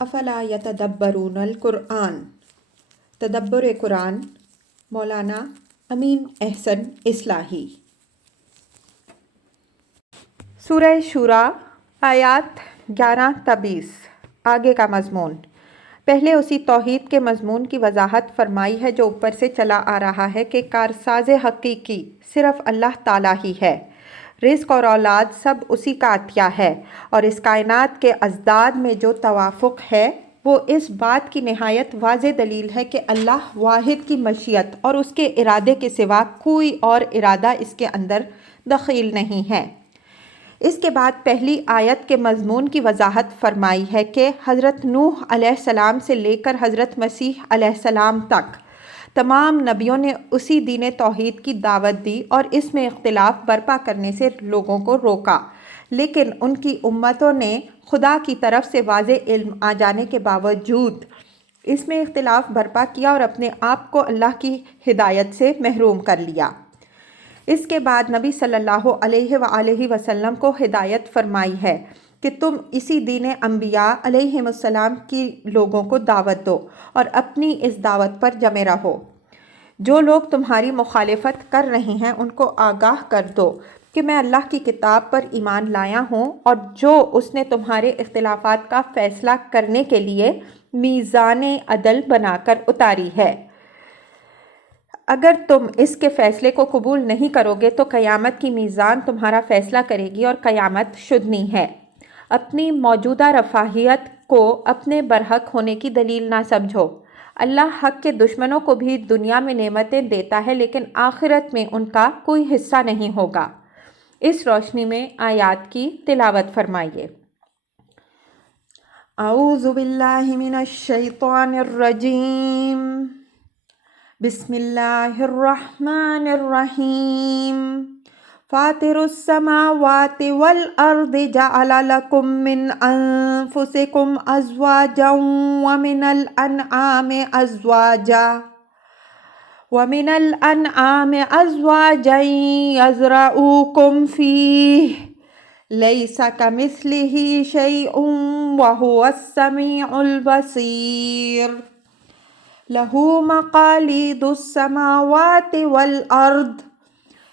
افلا یتدبرون القرآن، تدبر قرآن، مولانا امین احسن اصلاحی۔ سورہ شورا آیات 11 تا 20۔ آگے کا مضمون۔ پہلے اسی توحید کے مضمون کی وضاحت فرمائی ہے جو اوپر سے چلا آ رہا ہے کہ کارساز حقیقی صرف اللہ تعالیٰ ہی ہے۔ رزق اور اولاد سب اسی کا عطیہ ہے، اور اس کائنات کے ازداد میں جو توافق ہے وہ اس بات کی نہایت واضح دلیل ہے کہ اللہ واحد کی مشیت اور اس کے ارادے کے سوا کوئی اور ارادہ اس کے اندر دخیل نہیں ہے۔ اس کے بعد پہلی آیت کے مضمون کی وضاحت فرمائی ہے کہ حضرت نوح علیہ السلام سے لے کر حضرت مسیح علیہ السلام تک تمام نبیوں نے اسی دین توحید کی دعوت دی اور اس میں اختلاف برپا کرنے سے لوگوں کو روکا، لیکن ان کی امتوں نے خدا کی طرف سے واضح علم آ جانے کے باوجود اس میں اختلاف برپا کیا اور اپنے آپ کو اللہ کی ہدایت سے محروم کر لیا۔ اس کے بعد نبی صلی اللہ علیہ وآلہ وسلم کو ہدایت فرمائی ہے کہ تم اسی دین انبیاء علیہم السلام کی لوگوں کو دعوت دو اور اپنی اس دعوت پر جمے رہو۔ جو لوگ تمہاری مخالفت کر رہے ہیں ان کو آگاہ کر دو کہ میں اللہ کی کتاب پر ایمان لایا ہوں اور جو اس نے تمہارے اختلافات کا فیصلہ کرنے کے لیے میزان عدل بنا کر اتاری ہے۔ اگر تم اس کے فیصلے کو قبول نہیں کرو گے تو قیامت کی میزان تمہارا فیصلہ کرے گی اور قیامت شدنی ہے۔ اپنی موجودہ رفاہیت کو اپنے برحق ہونے کی دلیل نہ سمجھو۔ اللہ حق کے دشمنوں کو بھی دنیا میں نعمتیں دیتا ہے لیکن آخرت میں ان کا کوئی حصہ نہیں ہوگا۔ اس روشنی میں آیات کی تلاوت فرمائیے۔ اعوذ باللہ من الشیطان الرجیم، بسم اللہ الرحمن الرحیم۔ فاطر السماوات والارض جعل لكم من انفسكم ازواجا ومن الانعام ازواجا يزرعوكم فيه ليس كمثله شيء وهو السميع البصير له مقاليد السماوات والارض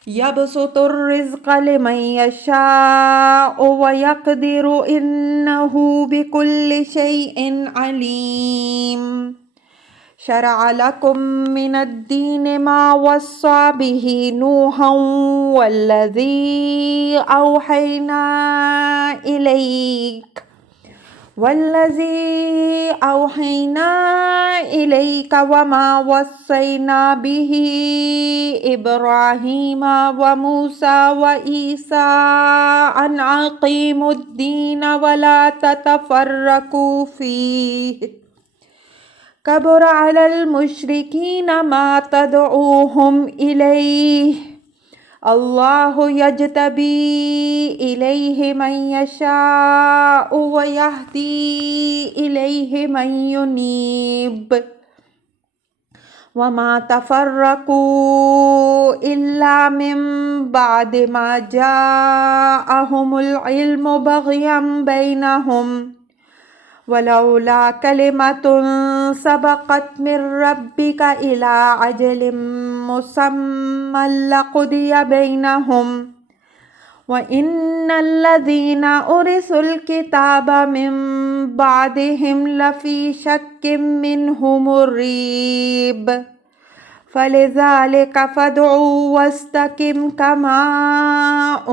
يبسط الرزق لمن يشاء ويقدر إنه بكل شيء عليم شرع لكم من الدين ما وصى به نوحا والذي أوحينا إليك وما وصينا به إبراهيم وموسى وعيسى أن أقيموا الدين ولا تتفرقوا فيه كبر على المشركين ما تدعوهم إليه اللہ یجتبی الیہ من یشاء ویہدی الیہ من ینیب وما تفرقوا الا من بعد ما جاءہم العلم بغیا بینہم ولولا كلمة سبقت من ربك إلى أجل مسمى لقضي بينهم وإن الذين أورثوا الكتاب من بعدهم لفي شك منه مريب فلذلك فادع واستقم كما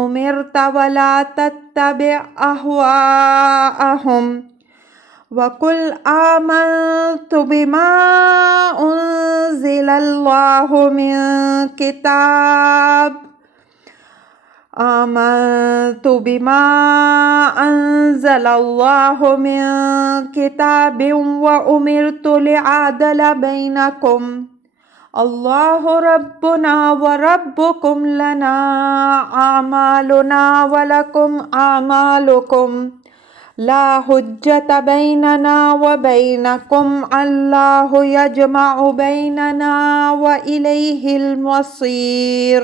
أمرت ولا تتبع أهواءهم وَقُلْ آمَنْتُ بِمَا أُنزِلَ اللَّهُ مِنْ كِتَابٍ وَأُمِرْتُ لِأَعْدِلَ بَيْنَكُمْ اللَّهُ رَبُّنَا وَرَبُّكُمْ لَنَا أَعْمَالُنَا وَلَكُمْ أَعْمَالُكُمْ لا حجت بیننا وبینکم اللہ یجمع بیننا وإلیہ المصیر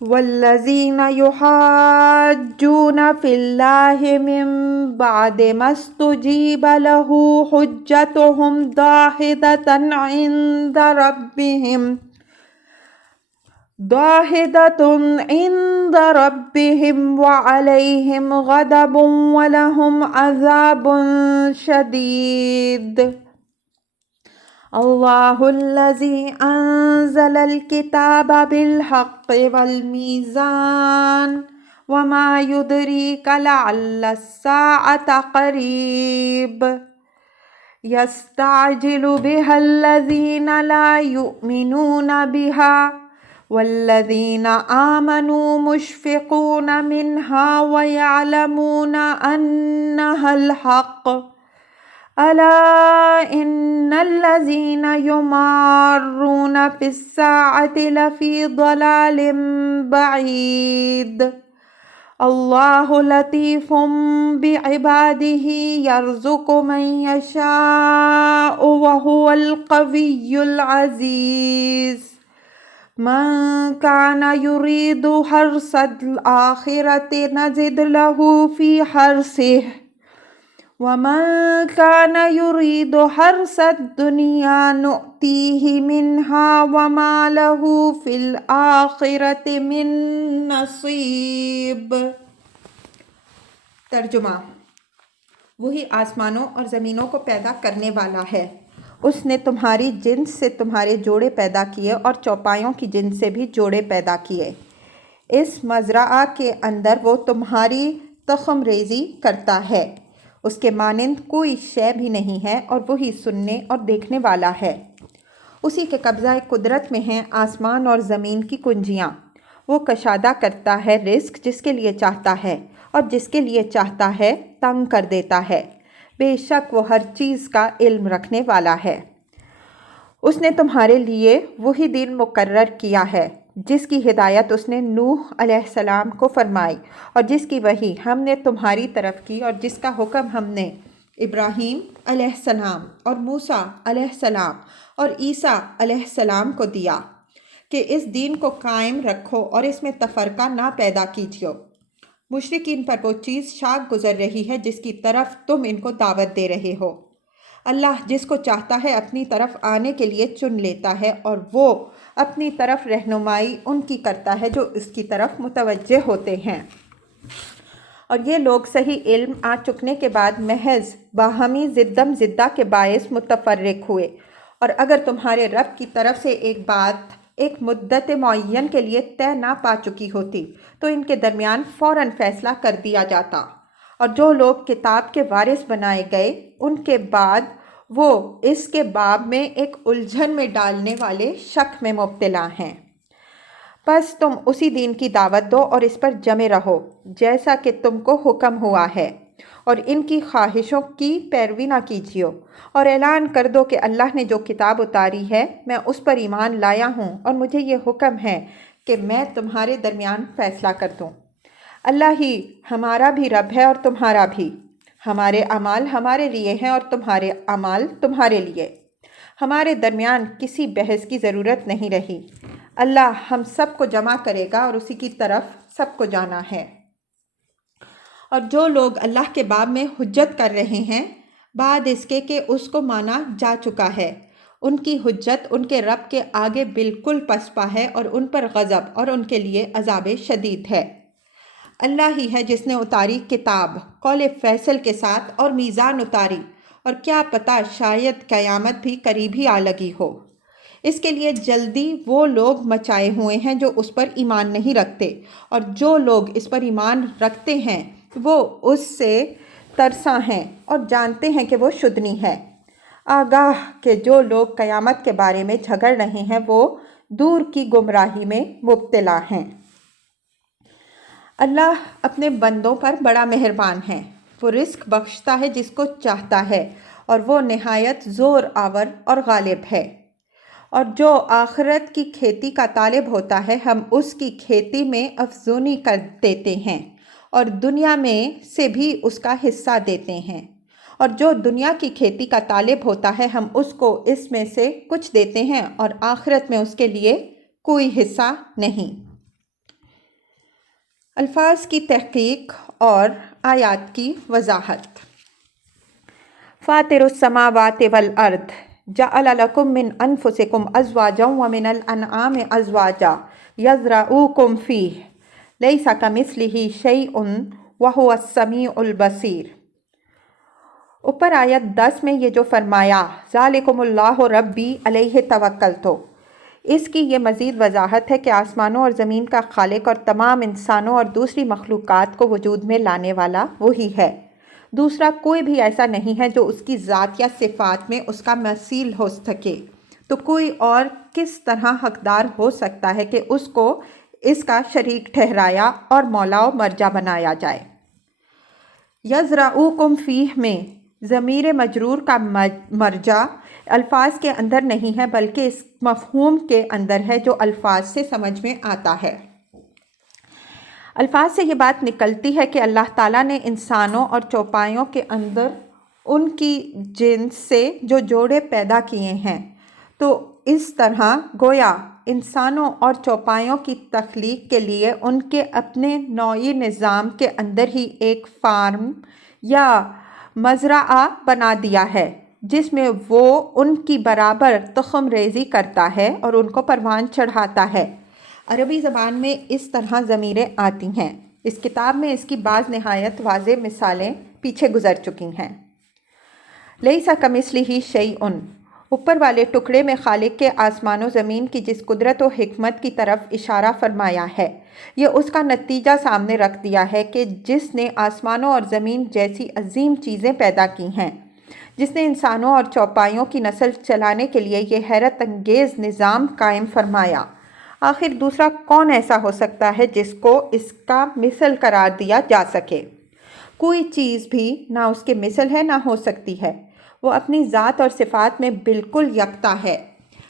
والذین یحاجون فی اللہ من بعد ما استجیب له حجتهم داحدۃ عند ربهم وعلیہم غضب ولہم عذاب شدید اللہ الذی انزل الکتاب بالحق والمیزان وما یدریک لعل الساعة قریب یستعجل بها الذین لا یؤمنون بها والذین آمنوا مشفقون منها ویعلمون انها الحق الا ان الذین یمارون فی الساعة لفی ضلال بعید اللہ لطیف بعباده یرزق من یشاء وهو القوی العزیز من كان يريد حرث الآخرة نزد له في حرثه ومن كان يريد حرث الدنيا نؤتيه منها وما له في الآخرة من نصيب۔ ترجمہ: وہی آسمانوں اور زمینوں کو پیدا کرنے والا ہے۔ اس نے تمہاری جنس سے تمہارے جوڑے پیدا کیے اور چوپایوں کی جنس سے بھی جوڑے پیدا کیے۔ اس مزرعہ کے اندر وہ تمہاری تخم ریزی کرتا ہے۔ اس کے مانند کوئی شے بھی نہیں ہے اور وہی سننے اور دیکھنے والا ہے۔ اسی کے قبضہ قدرت میں ہیں آسمان اور زمین کی کنجیاں۔ وہ کشادہ کرتا ہے رزق جس کے لیے چاہتا ہے اور جس کے لیے چاہتا ہے تنگ کر دیتا ہے۔ بے شک وہ ہر چیز کا علم رکھنے والا ہے۔ اس نے تمہارے لیے وہی دین مقرر کیا ہے جس کی ہدایت اس نے نوح علیہ السلام کو فرمائی اور جس کی وحی ہم نے تمہاری طرف کی اور جس کا حکم ہم نے ابراہیم علیہ السلام اور موسیٰ علیہ السلام اور عیسیٰ علیہ السلام کو دیا کہ اس دین کو قائم رکھو اور اس میں تفرقہ نہ پیدا کیجیے۔ مشرکین پر وہ چیز شاک گزر رہی ہے جس کی طرف تم ان کو دعوت دے رہے ہو۔ اللہ جس کو چاہتا ہے اپنی طرف آنے کے لیے چن لیتا ہے اور وہ اپنی طرف رہنمائی ان کی کرتا ہے جو اس کی طرف متوجہ ہوتے ہیں۔ اور یہ لوگ صحیح علم آ چکنے کے بعد محض باہمی زدم زدہ کے باعث متفرق ہوئے، اور اگر تمہارے رب کی طرف سے ایک بات ایک مدت معین کے لیے طے نہ پا چکی ہوتی تو ان کے درمیان فوراً فیصلہ کر دیا جاتا، اور جو لوگ کتاب کے وارث بنائے گئے ان کے بعد وہ اس کے باب میں ایک الجھن میں ڈالنے والے شک میں مبتلا ہیں۔ پس تم اسی دین کی دعوت دو اور اس پر جمے رہو جیسا کہ تم کو حکم ہوا ہے، اور ان کی خواہشوں کی پیروی نہ کیجیے، اور اعلان کر دو کہ اللہ نے جو کتاب اتاری ہے میں اس پر ایمان لایا ہوں اور مجھے یہ حکم ہے کہ میں تمہارے درمیان فیصلہ کر دوں۔ اللہ ہی ہمارا بھی رب ہے اور تمہارا بھی، ہمارے اعمال ہمارے لیے ہیں اور تمہارے اعمال تمہارے لیے، ہمارے درمیان کسی بحث کی ضرورت نہیں رہی۔ اللہ ہم سب کو جمع کرے گا اور اسی کی طرف سب کو جانا ہے۔ اور جو لوگ اللہ کے باب میں حجت کر رہے ہیں بعد اس کے کہ اس کو مانا جا چکا ہے، ان کی حجت ان کے رب کے آگے بالکل پسپا ہے اور ان پر غضب اور ان کے لیے عذاب شدید ہے۔ اللہ ہی ہے جس نے اتاری کتاب قول فیصل کے ساتھ اور میزان اتاری، اور کیا پتہ شاید قیامت بھی قریب ہی آ لگی ہو۔ اس کے لیے جلدی وہ لوگ مچائے ہوئے ہیں جو اس پر ایمان نہیں رکھتے، اور جو لوگ اس پر ایمان رکھتے ہیں وہ اس سے ترساں ہیں اور جانتے ہیں کہ وہ شدنی ہے۔ آگاہ کہ جو لوگ قیامت کے بارے میں جھگڑ رہے ہیں وہ دور کی گمراہی میں مبتلا ہیں۔ اللہ اپنے بندوں پر بڑا مہربان ہے، وہ رزق بخشتا ہے جس کو چاہتا ہے اور وہ نہایت زور آور اور غالب ہے۔ اور جو آخرت کی کھیتی کا طالب ہوتا ہے ہم اس کی کھیتی میں افزونی کر دیتے ہیں اور دنیا میں سے بھی اس کا حصہ دیتے ہیں، اور جو دنیا کی کھیتی کا طالب ہوتا ہے ہم اس کو اس میں سے کچھ دیتے ہیں اور آخرت میں اس کے لیے کوئی حصہ نہیں۔ الفاظ کی تحقیق اور آیات کی وضاحت۔ فاطر السماوات والارض جعل لکم من انفسکم ازواجا ومن الانعام ازواجا یذرؤکم فیہ لیس کمثلہ شیء وہو السمیع البصیر۔ اوپر آیت 10 میں یہ جو فرمایا ذالکم اللہ ربی علیہ توکلت، اس کی یہ مزید وضاحت ہے کہ آسمانوں اور زمین کا خالق اور تمام انسانوں اور دوسری مخلوقات کو وجود میں لانے والا وہی ہے، دوسرا کوئی بھی ایسا نہیں ہے جو اس کی ذات یا صفات میں اس کا مثیل ہو سکے، تو کوئی اور کس طرح حقدار ہو سکتا ہے کہ اس کو اس کا شریک ٹھہرایا اور مولا و مرجع بنایا جائے۔ یذرؤکم فیہ میں ضمیر مجرور کا مرجع الفاظ کے اندر نہیں ہے بلکہ اس مفہوم کے اندر ہے جو الفاظ سے سمجھ میں آتا ہے۔ الفاظ سے یہ بات نکلتی ہے کہ اللہ تعالیٰ نے انسانوں اور چوپایوں کے اندر ان کی جنس سے جو جوڑے پیدا کیے ہیں، تو اس طرح گویا انسانوں اور چوپایوں کی تخلیق کے لیے ان کے اپنے نوعی نظام کے اندر ہی ایک فارم یا مزرعہ بنا دیا ہے جس میں وہ ان کی برابر تخم ریزی کرتا ہے اور ان کو پروان چڑھاتا ہے۔ عربی زبان میں اس طرح ضمیریں آتی ہیں۔ اس کتاب میں اس کی بعض نہایت واضح مثالیں پیچھے گزر چکی ہیں۔ لیس کمثلہ شیء، اوپر والے ٹکڑے میں خالق کے آسمان و زمین کی جس قدرت و حکمت کی طرف اشارہ فرمایا ہے، یہ اس کا نتیجہ سامنے رکھ دیا ہے کہ جس نے آسمانوں اور زمین جیسی عظیم چیزیں پیدا کی ہیں، جس نے انسانوں اور چوپایوں کی نسل چلانے کے لیے یہ حیرت انگیز نظام قائم فرمایا، آخر دوسرا کون ایسا ہو سکتا ہے جس کو اس کا مثل قرار دیا جا سکے؟ کوئی چیز بھی نہ اس کے مثل ہے نہ ہو سکتی ہے، وہ اپنی ذات اور صفات میں بالکل یکتا ہے۔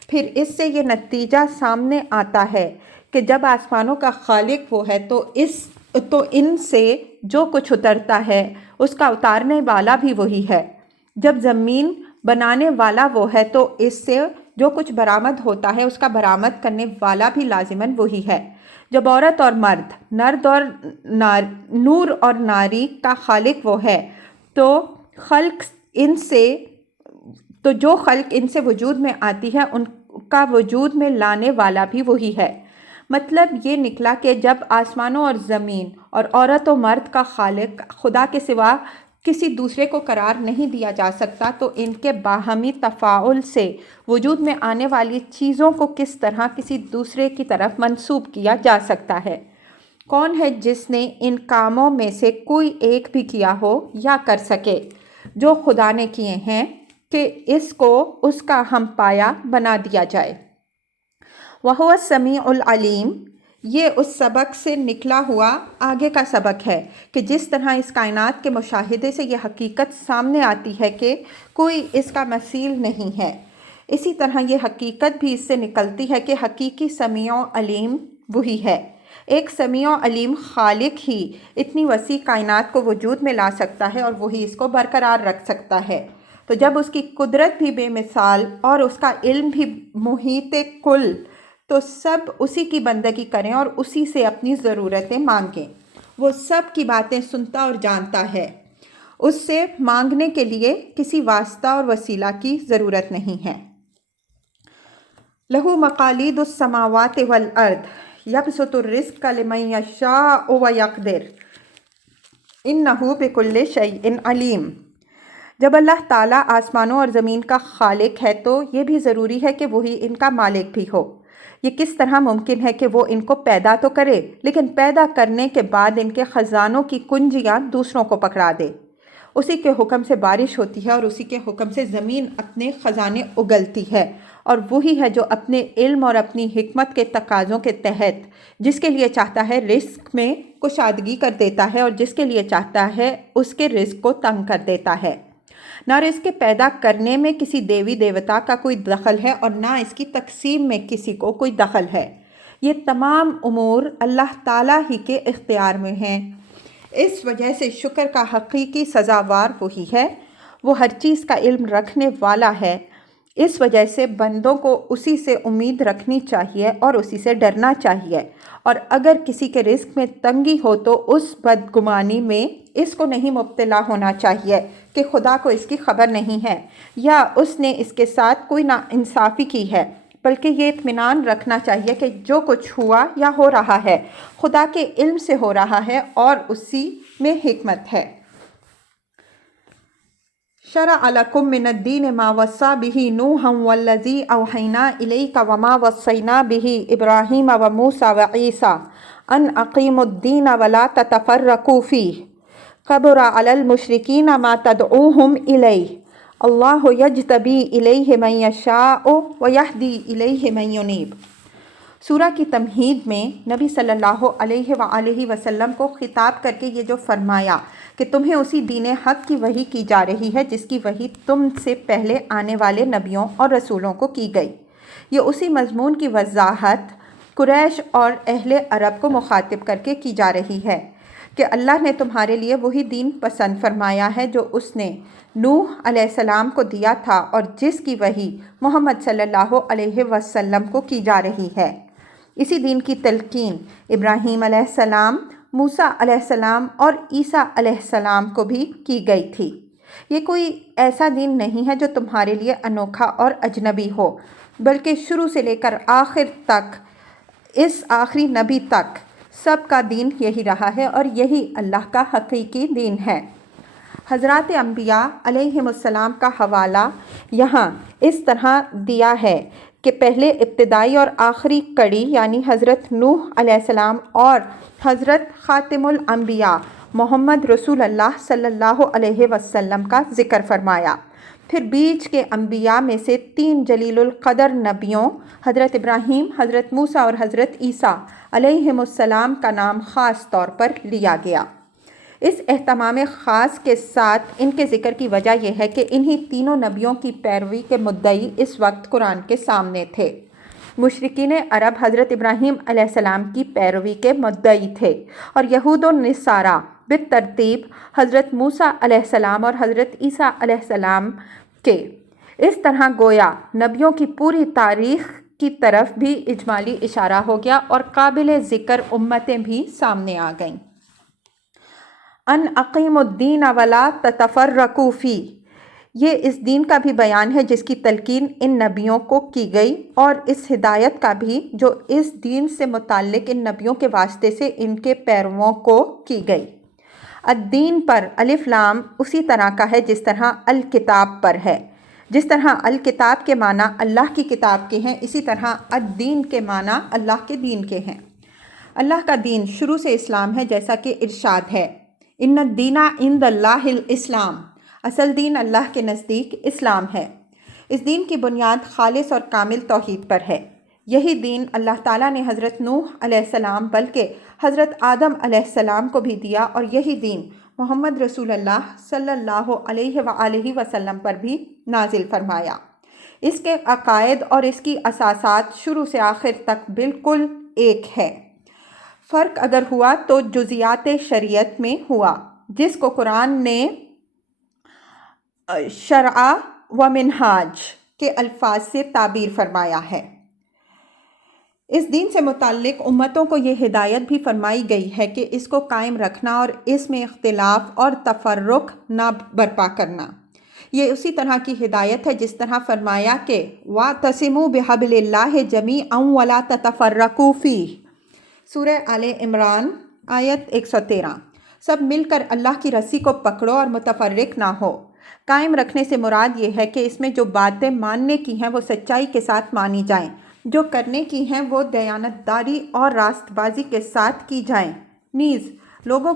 پھر اس سے یہ نتیجہ سامنے آتا ہے کہ جب آسمانوں کا خالق وہ ہے تو ان سے جو کچھ اترتا ہے اس کا اتارنے والا بھی وہی ہے، جب زمین بنانے والا وہ ہے تو اس سے جو کچھ برآمد ہوتا ہے اس کا برآمد کرنے والا بھی لازماً وہی ہے، جب عورت اور مرد، نور اور ناری کا خالق وہ ہے تو جو خلق ان سے وجود میں آتی ہے ان کا وجود میں لانے والا بھی وہی ہے۔ مطلب یہ نکلا کہ جب آسمانوں اور زمین اور عورت و مرد کا خالق خدا کے سوا کسی دوسرے کو قرار نہیں دیا جا سکتا، تو ان کے باہمی تفاعل سے وجود میں آنے والی چیزوں کو کس طرح کسی دوسرے کی طرف منسوب کیا جا سکتا ہے؟ کون ہے جس نے ان کاموں میں سے کوئی ایک بھی کیا ہو یا کر سکے جو خدا نے کیے ہیں کہ اس کو اس کا ہم پایا بنا دیا جائے؟ وَهُوَ السَّمِيعُ الْعَلِيمُ، یہ اس سبق سے نکلا ہوا آگے کا سبق ہے کہ جس طرح اس کائنات کے مشاہدے سے یہ حقیقت سامنے آتی ہے کہ کوئی اس کا مثیل نہیں ہے، اسی طرح یہ حقیقت بھی اس سے نکلتی ہے کہ حقیقی سمیع و علیم وہی ہے۔ ایک سمیع و علیم خالق ہی اتنی وسیع کائنات کو وجود میں لا سکتا ہے اور وہی اس کو برقرار رکھ سکتا ہے، تو جب اس کی قدرت بھی بے مثال اور اس کا علم بھی محیط کل، تو سب اسی کی بندگی کریں اور اسی سے اپنی ضرورتیں مانگیں۔ وہ سب کی باتیں سنتا اور جانتا ہے، اس سے مانگنے کے لیے کسی واسطہ اور وسیلہ کی ضرورت نہیں ہے۔ لَهُ مَقَالِيدُ السَّمَاوَاتِ وَالْأَرْضِ يَبْسُطُ الرِّزْقَ لِمَن يَشَاءُ وَيَقْدِرُ إِنَّهُ بِكُلِّ شَيْءٍ عَلِيمٌ۔ جب اللہ تعالیٰ آسمانوں اور زمین کا خالق ہے تو یہ بھی ضروری ہے کہ وہی ان کا مالک بھی ہو۔ یہ کس طرح ممکن ہے کہ وہ ان کو پیدا تو کرے لیکن پیدا کرنے کے بعد ان کے خزانوں کی کنجیاں دوسروں کو پکڑا دے؟ اسی کے حکم سے بارش ہوتی ہے اور اسی کے حکم سے زمین اپنے خزانے اگلتی ہے، اور وہی ہے جو اپنے علم اور اپنی حکمت کے تقاضوں کے تحت جس کے لیے چاہتا ہے رزق میں کشادگی کر دیتا ہے اور جس کے لیے چاہتا ہے اس کے رزق کو تنگ کر دیتا ہے۔ نہ رزق کے پیدا کرنے میں کسی دیوی دیوتا کا کوئی دخل ہے اور نہ اس کی تقسیم میں کسی کو کوئی دخل ہے، یہ تمام امور اللہ تعالیٰ ہی کے اختیار میں ہیں۔ اس وجہ سے شکر کا حقیقی سزاوار وہی ہے، وہ ہر چیز کا علم رکھنے والا ہے۔ اس وجہ سے بندوں کو اسی سے امید رکھنی چاہیے اور اسی سے ڈرنا چاہیے، اور اگر کسی کے رزق میں تنگی ہو تو اس بدگمانی میں اس کو نہیں مبتلا ہونا چاہیے کہ خدا کو اس کی خبر نہیں ہے یا اس نے اس کے ساتھ کوئی ناانصافی کی ہے، بلکہ یہ اطمینان رکھنا چاہیے کہ جو کچھ ہوا یا ہو رہا ہے خدا کے علم سے ہو رہا ہے اور اسی میں حکمت ہے۔ شرع لکم من الدین ما وصی بہ نوحا والذی اوحینا الیک وما وصینا بہ ابراہیم وموسیٰ وعیسیٰ ان اقیموا الدین ولا تتفرقوا فیہ کبر علی المشرکین ما تدعوہم الیہ اللہ یجتبی الیہ من یشاء ویہدی الیہ من ینیب۔ سورہ کی تمہید میں نبی صلی اللہ علیہ وآلہ وسلم کو خطاب کر کے یہ جو فرمایا کہ تمہیں اسی دین حق کی وحی کی جا رہی ہے جس کی وحی تم سے پہلے آنے والے نبیوں اور رسولوں کو کی گئی، یہ اسی مضمون کی وضاحت قریش اور اہل عرب کو مخاطب کر کے کی جا رہی ہے کہ اللہ نے تمہارے لیے وہی دین پسند فرمایا ہے جو اس نے نوح علیہ السلام کو دیا تھا اور جس کی وحی محمد صلی اللہ علیہ وسلم کو کی جا رہی ہے۔ اسی دین کی تلقین ابراہیم علیہ السلام، موسیٰ علیہ السلام اور عیسیٰ علیہ السلام کو بھی کی گئی تھی۔ یہ کوئی ایسا دین نہیں ہے جو تمہارے لیے انوکھا اور اجنبی ہو، بلکہ شروع سے لے کر آخر تک، اس آخری نبی تک سب کا دین یہی رہا ہے اور یہی اللہ کا حقیقی دین ہے۔ حضرات انبیاء علیہم السلام کا حوالہ یہاں اس طرح دیا ہے کہ پہلے ابتدائی اور آخری کڑی یعنی حضرت نوح علیہ السلام اور حضرت خاتم الانبیاء محمد رسول اللہ صلی اللہ علیہ وسلم کا ذکر فرمایا، پھر بیچ کے انبیاء میں سے 3 جلیل القدر نبیوں حضرت ابراہیم، حضرت موسیٰ اور حضرت عیسیٰ علیہم السلام کا نام خاص طور پر لیا گیا۔ اس اہتمام خاص کے ساتھ ان کے ذکر کی وجہ یہ ہے کہ انہی تینوں نبیوں کی پیروی کے مدعی اس وقت قرآن کے سامنے تھے۔ مشرکین عرب حضرت ابراہیم علیہ السلام کی پیروی کے مدعی تھے اور یہود و نصارہ بالترتیب حضرت موسیٰ علیہ السلام اور حضرت عیسیٰ علیہ السلام کے۔ اس طرح گویا نبیوں کی پوری تاریخ کی طرف بھی اجمالی اشارہ ہو گیا اور قابل ذکر امتیں بھی سامنے آ گئیں۔ ان اقیموا الدین ولا تتفرقوا فیہ، یہ اس دین کا بھی بیان ہے جس کی تلقین ان نبیوں کو کی گئی اور اس ہدایت کا بھی جو اس دین سے متعلق ان نبیوں کے واسطے سے ان کے پیرووں کو کی گئی۔ الدین پر الف لام اسی طرح کا ہے جس طرح الکتاب پر ہے۔ جس طرح الکتاب کے معنی اللہ کی کتاب کے ہیں، اسی طرح الدین کے معنی اللہ کے دین کے ہیں۔ اللہ کا دین شروع سے اسلام ہے، جیسا کہ ارشاد ہے ان الدین عند اللہ الاسلام، اصل دین اللہ کے نزدیک اسلام ہے۔ اس دین کی بنیاد خالص اور کامل توحید پر ہے۔ یہی دین اللہ تعالیٰ نے حضرت نوح علیہ السلام بلکہ حضرت آدم علیہ السلام کو بھی دیا اور یہی دین محمد رسول اللہ صلی اللہ علیہ وآلہ وسلم پر بھی نازل فرمایا۔ اس کے عقائد اور اس کی اساسات شروع سے آخر تک بالکل ایک ہے۔ فرق اگر ہوا تو جزیات شریعت میں ہوا، جس کو قرآن نے شرع و منہاج کے الفاظ سے تعبیر فرمایا ہے۔ اس دین سے متعلق امتوں کو یہ ہدایت بھی فرمائی گئی ہے کہ اس کو قائم رکھنا اور اس میں اختلاف اور تفرق نہ برپا کرنا۔ یہ اسی طرح کی ہدایت ہے جس طرح فرمایا کہ وَاعْتَصِمُوا بِحَبْلِ اللَّهِ جَمِيعًا وَلَا تَتَفَرَّقُوا فِيهِ، سورہ آل عمران آیت 113۔ سب مل کر اللہ کی رسی کو پکڑو اور متفرق نہ ہو۔ قائم رکھنے سے مراد یہ ہے کہ اس میں جو باتیں ماننے کی ہیں وہ سچائی کے ساتھ مانی جائیں، جو کرنے کی ہیں وہ دیانتداری اور راست بازی کے ساتھ کی جائیں، نیز لوگوں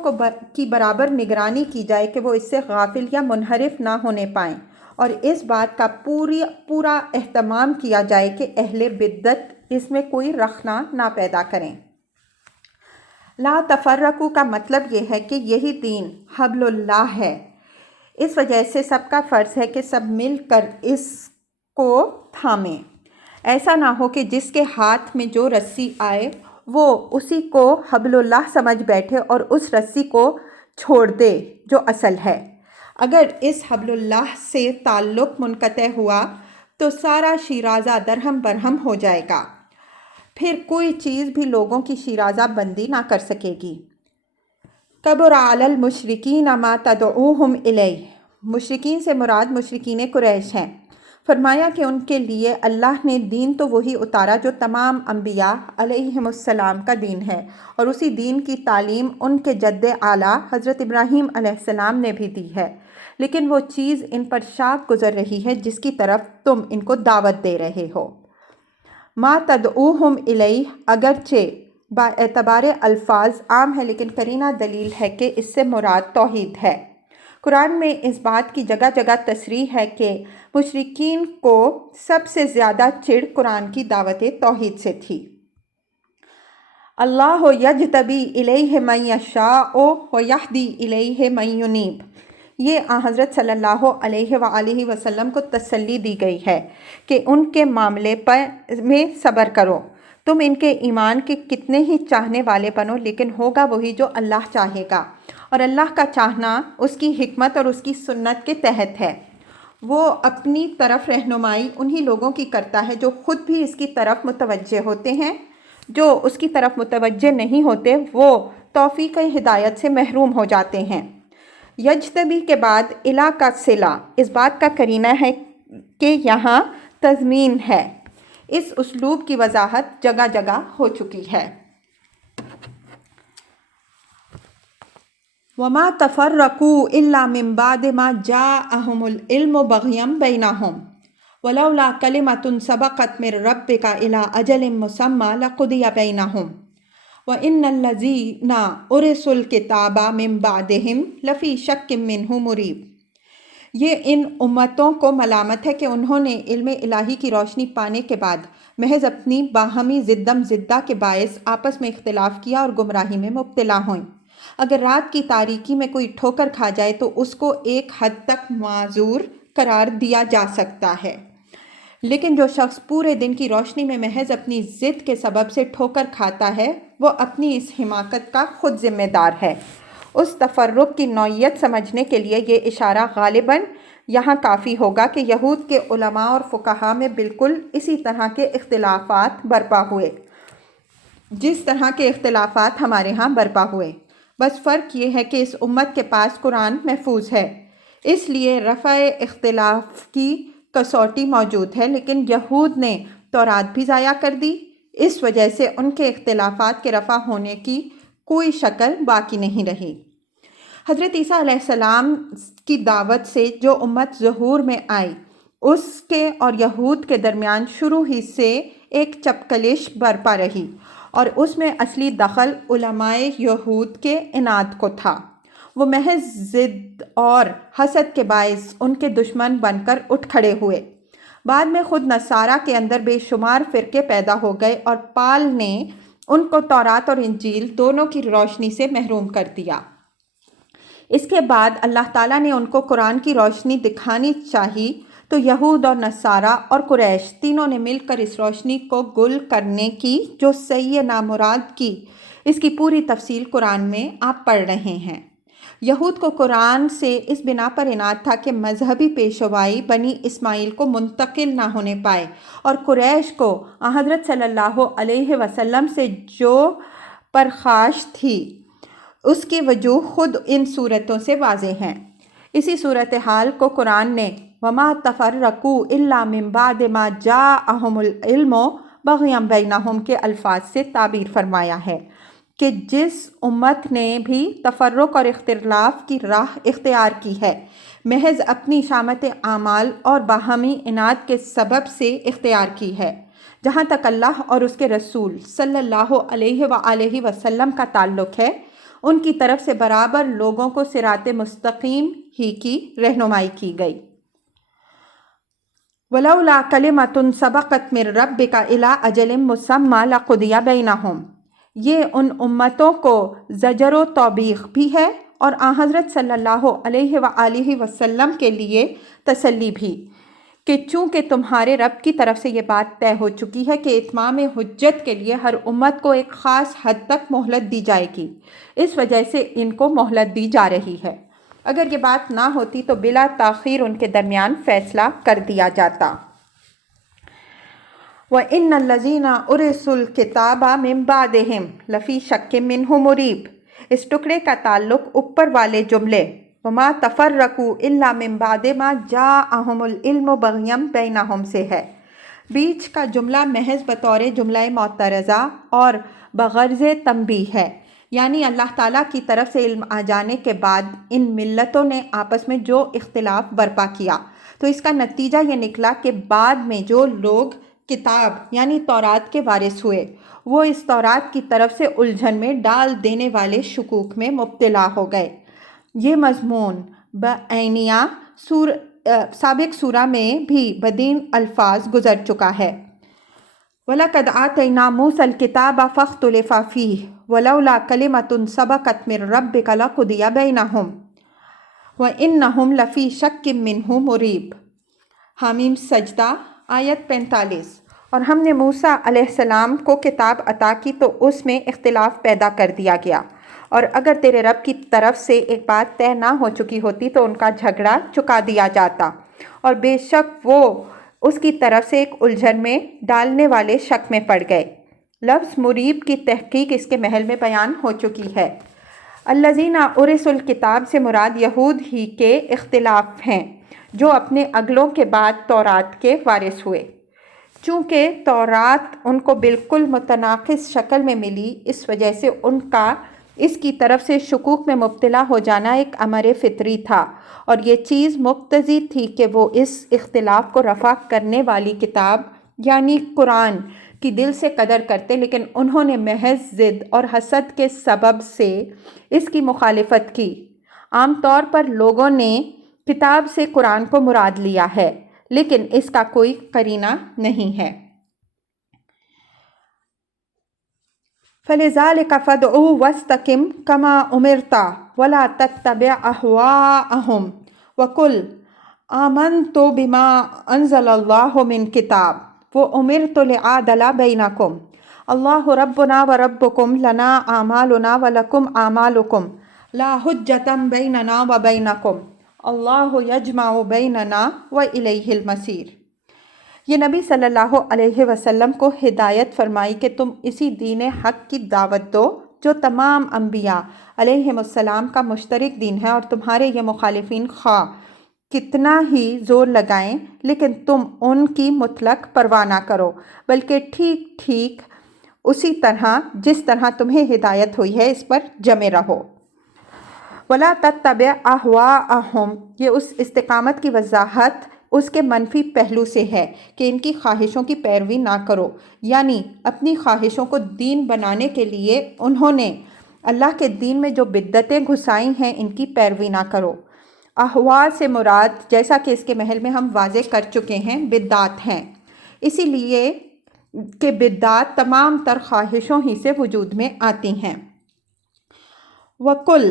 کی برابر نگرانی کی جائے کہ وہ اس سے غافل یا منحرف نہ ہونے پائیں، اور اس بات کا پورا اہتمام کیا جائے کہ اہل بدعت اس میں کوئی رخنہ نہ پیدا کریں۔ لا تفرقوا کا مطلب یہ ہے کہ یہی دین حبل اللہ ہے۔ اس وجہ سے سب کا فرض ہے کہ سب مل کر اس کو تھامیں۔ ایسا نہ ہو کہ جس کے ہاتھ میں جو رسی آئے وہ اسی کو حبل اللہ سمجھ بیٹھے اور اس رسی کو چھوڑ دے جو اصل ہے۔ اگر اس حبل اللہ سے تعلق منقطع ہوا تو سارا شیرازہ درہم برہم ہو جائے گا، پھر کوئی چیز بھی لوگوں کی شیرازہ بندی نہ کر سکے گی۔ کبر علی المشرکین ما تدعوہم الیہ، مشرکین سے مراد مشرکین قریش ہیں۔ فرمایا کہ ان کے لیے اللہ نے دین تو وہی اتارا جو تمام انبیاء علیہم السلام کا دین ہے، اور اسی دین کی تعلیم ان کے جد اعلیٰ حضرت ابراہیم علیہ السلام نے بھی دی ہے، لیکن وہ چیز ان پر شاق گزر رہی ہے جس کی طرف تم ان کو دعوت دے رہے ہو۔ ما تدعوہم الیہ اگرچہ با اعتبار الفاظ عام ہے، لیکن قرینہ دلیل ہے کہ اس سے مراد توحید ہے۔ قرآن میں اس بات کی جگہ جگہ تصریح ہے کہ مشرکین کو سب سے زیادہ چڑ قرآن کی دعوت توحید سے تھی۔ اللہ یجتبی الیہ من یشاء ویہدی الیہ من ینیب، یہ حضرت صلی اللہ علیہ وآلہ وسلم کو تسلی دی گئی ہے کہ ان کے معاملے میں صبر کرو، تم ان کے ایمان کے کتنے ہی چاہنے والے بنو، لیکن ہوگا وہی جو اللہ چاہے گا، اور اللہ کا چاہنا اس کی حکمت اور اس کی سنت کے تحت ہے۔ وہ اپنی طرف رہنمائی انہی لوگوں کی کرتا ہے جو خود بھی اس کی طرف متوجہ ہوتے ہیں، جو اس کی طرف متوجہ نہیں ہوتے وہ توفیق ہدایت سے محروم ہو جاتے ہیں۔ یجتبی کے بعد الی کا صلہ اس بات کا قرینہ ہے کہ یہاں تضمین ہے۔ اس اسلوب کی وضاحت جگہ جگہ ہو چکی ہے۔ وما تفرقوا الا من بعد ما جاءهم العلم بغيا بينهم ولولا كلمة سبقت من ربك الى اجل مسمى لقضي بينهم وان الذين اورثوا الكتاب من بعدهم لفي شك منه مريب۔ یہ ان امتوں کو ملامت ہے کہ انہوں نے علم الہی کی روشنی پانے کے بعد محض اپنی باہمی زدم زدہ کے باعث آپس میں اختلاف کیا اور گمراہی میں مبتلا ہوئیں۔ اگر رات کی تاریکی میں کوئی ٹھوکر کھا جائے تو اس کو ایک حد تک معذور قرار دیا جا سکتا ہے، لیکن جو شخص پورے دن کی روشنی میں محض اپنی ضد کے سبب سے ٹھوکر کھاتا ہے وہ اپنی اس حماقت کا خود ذمہ دار ہے۔ اس تفرق کی نوعیت سمجھنے کے لیے یہ اشارہ غالباً یہاں کافی ہوگا کہ یہود کے علماء اور فقہاء میں بالکل اسی طرح کے اختلافات برپا ہوئے جس طرح کے اختلافات ہمارے ہاں برپا ہوئے، بس فرق یہ ہے کہ اس امت کے پاس قرآن محفوظ ہے، اس لیے رفع اختلاف کی کسوٹی موجود ہے، لیکن یہود نے تورات بھی ضائع کر دی، اس وجہ سے ان کے اختلافات کے رفع ہونے کی کوئی شکل باقی نہیں رہی۔ حضرت عیسیٰ علیہ السلام کی دعوت سے جو امت ظہور میں آئی اس کے اور یہود کے درمیان شروع ہی سے ایک چپکلش برپا رہی، اور اس میں اصلی دخل علماء یہود کے عناد کو تھا۔ وہ محض ضد اور حسد کے باعث ان کے دشمن بن کر اٹھ کھڑے ہوئے۔ بعد میں خود نصارہ کے اندر بے شمار فرقے پیدا ہو گئے اور پال نے ان کو تورات اور انجیل دونوں کی روشنی سے محروم کر دیا۔ اس کے بعد اللہ تعالیٰ نے ان کو قرآن کی روشنی دکھانی چاہی تو یہود اور نصارہ اور قریش تینوں نے مل کر اس روشنی کو گل کرنے کی جو صحیح نامراد کی، اس کی پوری تفصیل قرآن میں آپ پڑھ رہے ہیں۔ یہود کو قرآن سے اس بنا پر عناد تھا کہ مذہبی پیشوائی بنی اسماعیل کو منتقل نہ ہونے پائے، اور قریش کو حضرت صلی اللہ علیہ وسلم سے جو پرخاش تھی اس کی وجوہ خود ان صورتوں سے واضح ہیں۔ اسی صورتحال کو قرآن نے وَمَا تَفَرَّقُوا إِلَّا مِن بَعْدِ مَا جَاءَهُمُ الْعِلْمُ بَغْيًا بَيْنَهُمْ کے الفاظ سے تعبیر فرمایا ہے کہ جس امت نے بھی تفرق اور اختلاف کی راہ اختیار کی ہے محض اپنی شامت اعمال اور باہمی عناد کے سبب سے اختیار کی ہے۔ جہاں تک اللہ اور اس کے رسول صلی اللہ علیہ وآلہ وسلم کا تعلق ہے ان کی طرف سے برابر لوگوں کو صراط مستقیم ہی کی رہنمائی کی گئی۔ وَلَوْلَا كَلِمَةٌ سَبَقَتْ مِن رَبِّكَ إِلَىٰ أَجَلٍ مُّسَمًّى لَقُضِيَ بَيْنَهُمْ، یہ ان امتوں کو زجر و توبیخ بھی ہے اور حضرت صلی اللہ علیہ وآلہ وسلم کے لیے تسلی بھی کہ چونکہ تمہارے رب کی طرف سے یہ بات طے ہو چکی ہے کہ اتمام حجت کے لیے ہر امت کو ایک خاص حد تک مہلت دی جائے گی، اس وجہ سے ان کو مہلت دی جا رہی ہے۔ اگر یہ بات نہ ہوتی تو بلا تاخیر ان کے درمیان فیصلہ کر دیا جاتا۔ وَإِنَّ الَّذِينَ أُورِثُوا الْكِتَابَ مِن بَعْدِهِمْ لَفِي شَكٍّ مِّنْهُ مُرِيبٍ۔ اس ٹکڑے کا تعلق اوپر والے جملے وَمَا تَفَرَّقُوا إِلَّا مِن بَعْدِ مَا جَاءَهُمُ الْعِلْمُ بَغْيًا بَيْنَهُمْ سے ہے۔ بیچ کا جملہ محض بطور جملہ معترضہ اور بغرض تنبیہ ہے، یعنی اللہ تعالیٰ کی طرف سے علم آ جانے کے بعد ان ملتوں نے آپس میں جو اختلاف برپا کیا تو اس کا نتیجہ یہ نکلا کہ بعد میں جو لوگ کتاب یعنی تورات کے وارث ہوئے وہ اس تورات کی طرف سے الجھن میں ڈال دینے والے شکوک میں مبتلا ہو گئے۔ یہ مضمون بعینیہ سابق سورہ میں بھی بدین الفاظ گزر چکا ہے۔ وَلَقَدْ آتَيْنَا مُوسَى الْكِتَابَ فَاخْتُلِفَ فِيهِ وَلَوْلَا كَلِمَةٌ سَبَقَتْ مِن رَّبِّكَ لَقُضِيَ بَيْنَهُمْ وَإِنَّهُمْ لَفِي شَكٍّ مِّنْهُ مُرِيبٍ۔ حامیم سجدہ آیت 45۔ اور ہم نے موسیٰ علیہ السلام کو کتاب عطا کی تو اس میں اختلاف پیدا کر دیا گیا، اور اگر تیرے رب کی طرف سے ایک بات طے نہ ہو چکی ہوتی تو ان کا جھگڑا چکا دیا جاتا، اور بے شک وہ اس کی طرف سے ایک الجھن میں ڈالنے والے شک میں پڑ گئے۔ لفظ مریب کی تحقیق اس کے محل میں بیان ہو چکی ہے۔ الذین اورثوا الکتاب سے مراد یہود ہی کے اختلاف ہیں جو اپنے اگلوں کے بعد تورات کے وارث ہوئے۔ چونکہ تورات ان کو بالکل متناقض شکل میں ملی، اس وجہ سے ان کا اس کی طرف سے شکوک میں مبتلا ہو جانا ایک امر فطری تھا، اور یہ چیز مقتضی تھی کہ وہ اس اختلاف کو رفع کرنے والی کتاب یعنی قرآن کی دل سے قدر کرتے، لیکن انہوں نے محض ضد اور حسد کے سبب سے اس کی مخالفت کی۔ عام طور پر لوگوں نے کتاب سے قرآن کو مراد لیا ہے، لیکن اس کا کوئی قرینہ نہیں ہے۔ فَلِذَلِكَ فَادْعُ وَاسْتَقِمْ كَمَا أُمِرْتَ وَلَا تَتَّبِعْ أَهْوَاءَهُمْ وَقُلْ آمَنْتُ بِمَا أَنزَلَ اللَّهُ مِنْ كِتَابٍ وَأُمِرْتُ لِأَعْدِلَ بَيْنَكُمْ اللَّهُ رَبُّنَا وَرَبُّكُمْ لَنَا أَعْمَالُنَا وَلَكُمْ أَعْمَالُكُمْ لَا حُجَّةً بَيْنَنَا وَبَيْنَكُمْ اللَّهُ يَجْمَعُ بَيْنَنَا وَإِلَيْهِ الْمَصِيرُ۔ یہ نبی صلی اللہ علیہ وسلم کو ہدایت فرمائی کہ تم اسی دین حق کی دعوت دو جو تمام انبیاء علیہم السلام کا مشترک دین ہے، اور تمہارے یہ مخالفین خواہ کتنا ہی زور لگائیں لیکن تم ان کی مطلق پرواہ نہ کرو، بلکہ ٹھیک ٹھیک اسی طرح جس طرح تمہیں ہدایت ہوئی ہے اس پر جمے رہو۔ وَلَا تَتَّبِعْ أَهْوَاءَهُمْ، یہ اس استقامت کی وضاحت اس کے منفی پہلو سے ہے کہ ان کی خواہشوں کی پیروی نہ کرو، یعنی اپنی خواہشوں کو دین بنانے کے لیے انہوں نے اللہ کے دین میں جو بدعتیں گھسائی ہیں ان کی پیروی نہ کرو۔ احوا سے مراد جیسا کہ اس کے محل میں ہم واضح کر چکے ہیں بدعات ہیں، اسی لیے کہ بدعات تمام تر خواہشوں ہی سے وجود میں آتی ہیں۔ وَقُلْ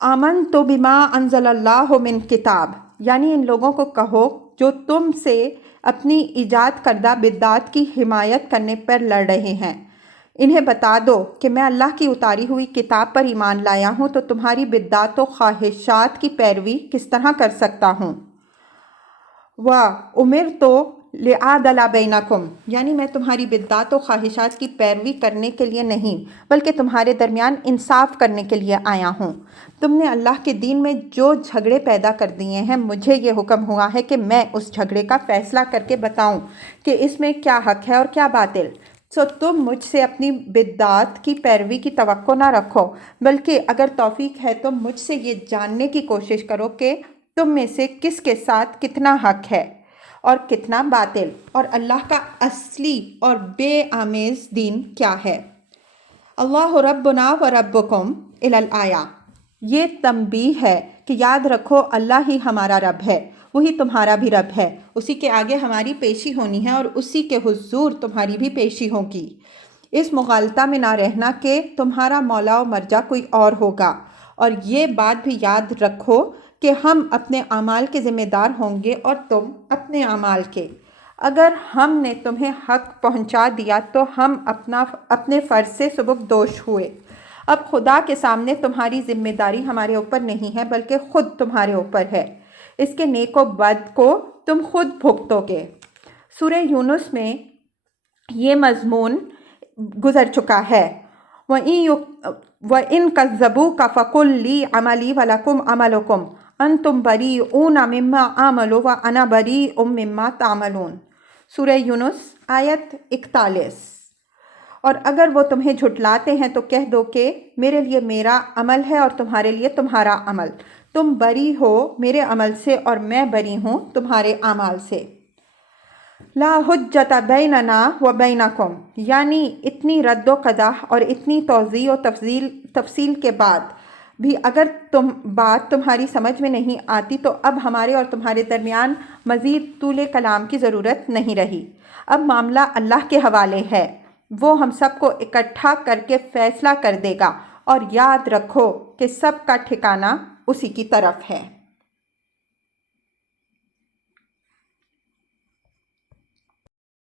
آمَنْتُ بِمَا أَنزَلَ اللَّهُ مِنْ كِتَابٍ، یعنی ان لوگوں کو کہو جو تم سے اپنی ایجاد کردہ بدعات کی حمایت کرنے پر لڑ رہے ہیں، انہیں بتا دو کہ میں اللہ کی اتاری ہوئی کتاب پر ایمان لایا ہوں تو تمہاری بدعات و خواہشات کی پیروی کس طرح کر سکتا ہوں۔ وَأُمِرْتُ لِأَعْدِلَ بَيْنَكُمْ، یعنی میں تمہاری بدعات و خواہشات کی پیروی کرنے کے لیے نہیں بلکہ تمہارے درمیان انصاف کرنے کے لیے آیا ہوں۔ تم نے اللہ کے دین میں جو جھگڑے پیدا کر دیے ہیں، مجھے یہ حکم ہوا ہے کہ میں اس جھگڑے کا فیصلہ کر کے بتاؤں کہ اس میں کیا حق ہے اور کیا باطل۔ سو تم مجھ سے اپنی بدعات کی پیروی کی توقع نہ رکھو، بلکہ اگر توفیق ہے تو مجھ سے یہ جاننے کی کوشش کرو کہ تم میں سے کس کے ساتھ کتنا حق ہے اور کتنا باطل، اور اللہ کا اصلی اور بے آمیز دین کیا ہے۔ اللہ ربنا و ربکم الآیہ، یہ تنبیہ ہے کہ یاد رکھو اللہ ہی ہمارا رب ہے، وہی تمہارا بھی رب ہے، اسی کے آگے ہماری پیشی ہونی ہے اور اسی کے حضور تمہاری بھی پیشی ہوگی۔ اس مغالطہ میں نہ رہنا کہ تمہارا مولا و مرجع کوئی اور ہوگا، اور یہ بات بھی یاد رکھو کہ ہم اپنے اعمال کے ذمہ دار ہوں گے اور تم اپنے اعمال کے۔ اگر ہم نے تمہیں حق پہنچا دیا تو ہم اپنے فرض سے سبکدوش ہوئے۔ اب خدا کے سامنے تمہاری ذمہ داری ہمارے اوپر نہیں ہے بلکہ خود تمہارے اوپر ہے، اس کے نیک و بد کو تم خود بھگتو گے۔ سورہ یونس میں یہ مضمون گزر چکا ہے۔ وَإِن كَذَّبُوكَ فَقُل لِّي عَمَلِي وَلَكُمْ عَمَلُكُمْ أَنْتُمْ بَرِيئُونَ مِمَّا أَعْمَلُ وَأَنَا بَرِيءٌ مِمَّا تَعْمَلُونَ۔ سورہ یونس آیت 41۔ اور اگر وہ تمہیں جھٹلاتے ہیں تو کہہ دو کہ میرے لیے میرا عمل ہے اور تمہارے لیے تمہارا عمل، تم بری ہو میرے عمل سے اور میں بری ہوں تمہارے اعمال سے۔ لا حجت بیننا و بینکم، یعنی اتنی رد و قدح اور اتنی توضیح و تفصیل کے بعد بھی اگر بات تمہاری سمجھ میں نہیں آتی تو اب ہمارے اور تمہارے درمیان مزید طول کلام کی ضرورت نہیں رہی۔ اب معاملہ اللہ کے حوالے ہے، وہ ہم سب کو اکٹھا کر کے فیصلہ کر دے گا، اور یاد رکھو کہ سب کا ٹھکانہ اسی کی طرف ہے۔